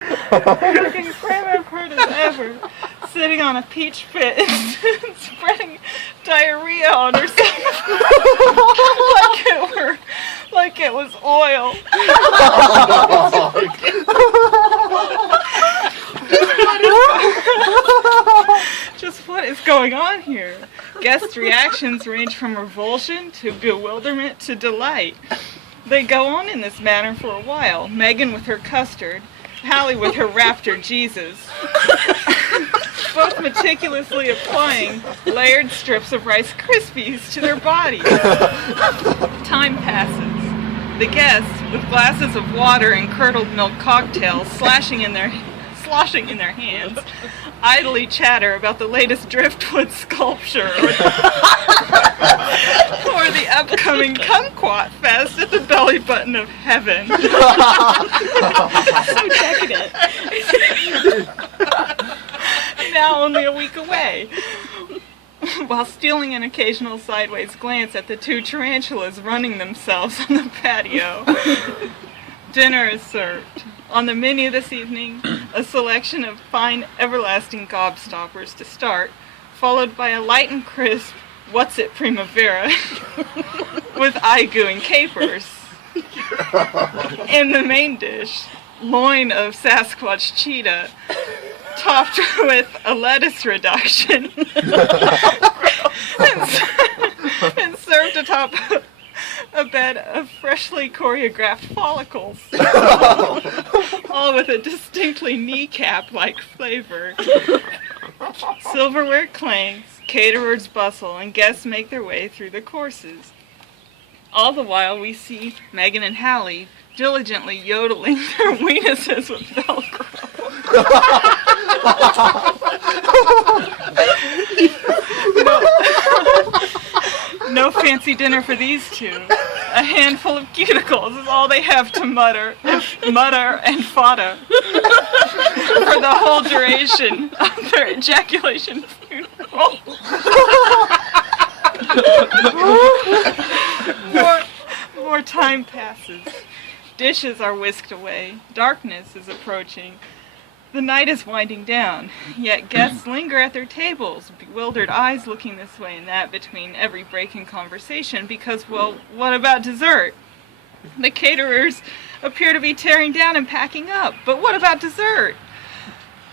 Looking prim and pert as ever, sitting on a peach pit and spreading diarrhea on herself like it was oil. Just what is going on here? Guest reactions range from revulsion to bewilderment to delight. They go on in this manner for a while. Megan with her custard, Hallie with her Raptor Jesus, both meticulously applying layered strips of Rice Krispies to their bodies. Time passes. The guests, with glasses of water and curdled milk cocktails sloshing in their hands, idly chatter about the latest driftwood sculpture or the upcoming Kumquat Fest at the belly button of heaven. So decadent. Now only a week away. While stealing an occasional sideways glance at the two tarantulas running themselves on the patio. Dinner is served. On the menu this evening, a selection of fine, everlasting gobstoppers to start, followed by a light and crisp What's It Primavera with aigoo and capers. In the main dish, Loin of Sasquatch Cheetah, topped with a lettuce reduction and served atop a bed of freshly choreographed follicles, all with a distinctly kneecap-like flavor. Silverware clanks, caterers bustle, and guests make their way through the courses. All the while we see Megan and Hallie diligently yodeling their wenises with Velcro. No fancy dinner for these two. A handful of cuticles is all they have to mutter and fodder for the whole duration of their ejaculation funeral. More time passes. Dishes are whisked away. Darkness is approaching. The night is winding down, yet guests linger at their tables, bewildered eyes looking this way and that between every break in conversation because, well, what about dessert? The caterers appear to be tearing down and packing up, but what about dessert?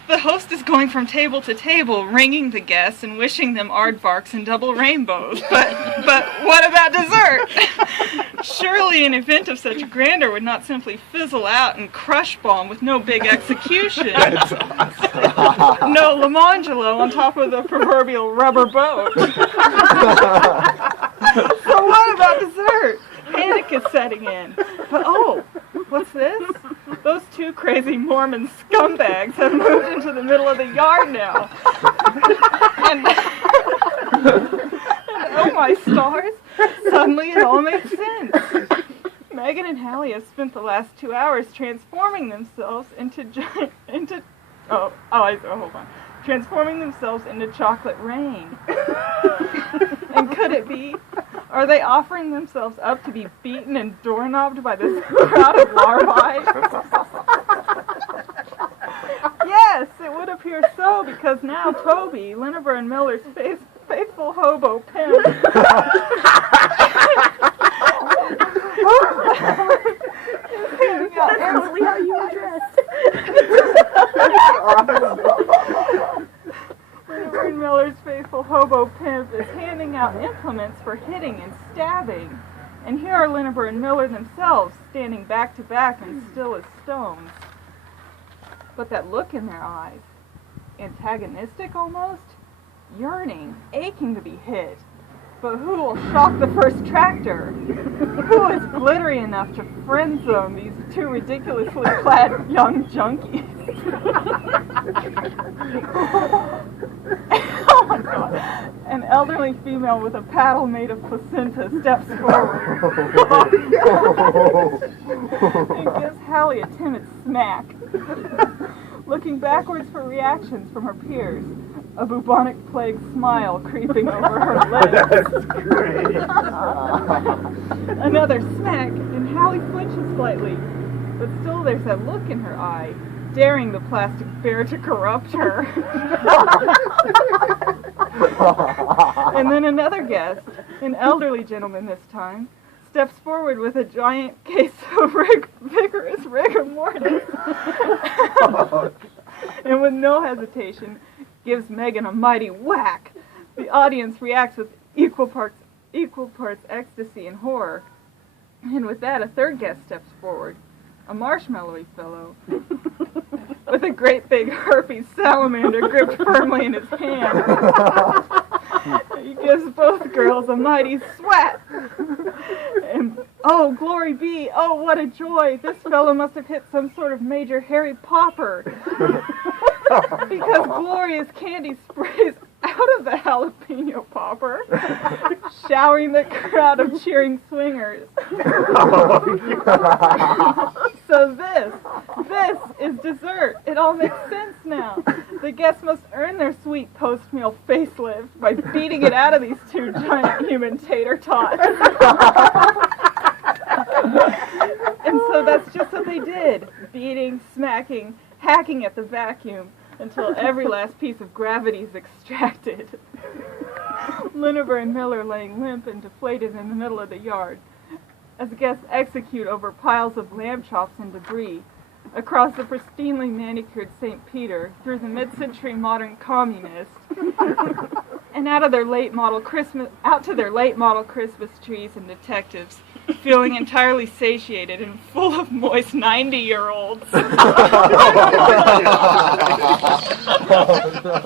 The host is going from table to table, ringing the guests and wishing them aardvarks and double rainbows, but what about dessert? Surely an event of such grandeur would not simply fizzle out and crush bomb with no big execution. No Lamangelo on top of the proverbial rubber boat. So what about dessert? Panic is setting in. But oh, what's this? Those two crazy Mormon scumbags have moved into the middle of the yard now. And oh my stars, suddenly it all makes sense. Megan and Hallie have spent the last 2 hours transforming themselves transforming themselves into chocolate rain. And could it be? Are they offering themselves up to be beaten and doorknobbed by this crowd of larvae? Yes, it would appear so, because now Toby, Linneber and Miller's faithful hobo pimp, That's totally how you were dressed. Linneber and Miller's faithful hobo pimp is handing out implements for hitting and stabbing. And here are Linneber and Miller themselves, standing back to back and still as stones. But that look in their eyes, antagonistic almost, yearning, aching to be hit. But who will shock the first tractor? Who is glittery enough to friend zone these two ridiculously clad young junkies? Oh my God. An elderly female with a paddle made of placenta steps forward and gives Hallie a timid smack. Looking backwards for reactions from her peers, a bubonic plague smile creeping over her lips. That's great. Another smack, and Hallie flinches slightly, but still there's that look in her eye, daring the plastic bear to corrupt her. And then another guest, an elderly gentleman this time, steps forward with a giant case of vigorous rigor mortis and with no hesitation gives Megan a mighty whack. The audience reacts with equal parts ecstasy and horror. And with that, a third guest steps forward, a marshmallowy fellow with a great big herpes salamander gripped firmly in his hand. He gives both girls a mighty sweat. And, oh, glory be, oh, what a joy. This fellow must have hit some sort of major hairy popper. Because glorious candy sprays out of the jalapeno popper, showering the crowd of cheering swingers. So this is dessert. It all makes sense now. The guests must earn their sweet post-meal facelift by beating it out of these two giant human tater tots. And so that's just what they did. Beating, smacking, hacking at the vacuum until every last piece of gravity is extracted. Liniver and Miller laying limp and deflated in the middle of the yard as guests execute over piles of lamb chops and debris, across the pristinely manicured St. Peter, through the mid-century modern communist, and out to their late model Christmas trees and detectives, feeling entirely satiated and full of moist 90-year-olds. Oh, no.